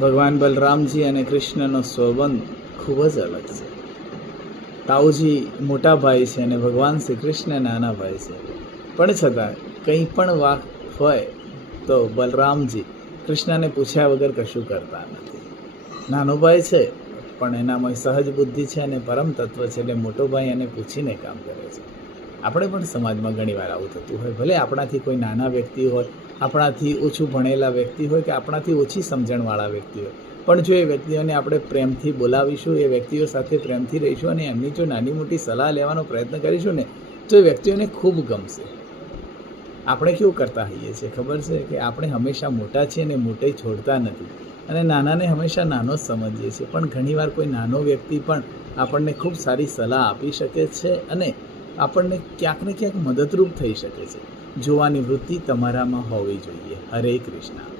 ભગવાન બલરામજી અને કૃષ્ણનો સંબંધ ખૂબ જ અલગ છે. તાઉજી મોટા ભાઈ છે અને ભગવાન શ્રી કૃષ્ણ નાના ભાઈ છે. પણ છતાં કંઈ પણ વાત હોય તો બલરામજી કૃષ્ણને પૂછ્યા વગર કશું કરતા નથી. નાનો ભાઈ છે પણ એનામાં સહજ બુદ્ધિ છે અને પરમ તત્વ છે, એટલે મોટો ભાઈ એને પૂછીને કામ કરે છે. આપણે પણ સમાજમાં ઘણીવાર આવું થતું હોય. ભલે આપણાથી કોઈ નાના વ્યક્તિ હોય, આપણાથી ઓછું ભણેલા વ્યક્તિ હોય કે આપણાથી ઓછી સમજણવાળા વ્યક્તિ હોય, પણ જો એ વ્યક્તિઓને આપણે પ્રેમથી બોલાવીશું, એ વ્યક્તિઓ સાથે પ્રેમથી રહીશું અને એમની જો નાની મોટી સલાહ લેવાનો પ્રયત્ન કરીશું ને, તો એ વ્યક્તિઓને ખૂબ ગમશે. આપણે કેવું કરતા હોઈએ છીએ ખબર છે કે આપણે હંમેશા મોટા છીએ અને મોટે છોડતા નથી અને નાનાને હંમેશા નાનો જ સમજીએ છીએ. પણ ઘણીવાર કોઈ નાનો વ્યક્તિ પણ આપણને ખૂબ સારી સલાહ આપી શકે છે અને આપણને ક્યાંક ને ક્યાંક મદદરૂપ થઈ શકે છે. જોવાની વૃત્તિ તમારામાં હોવી જોઈએ. હરે કૃષ્ણ.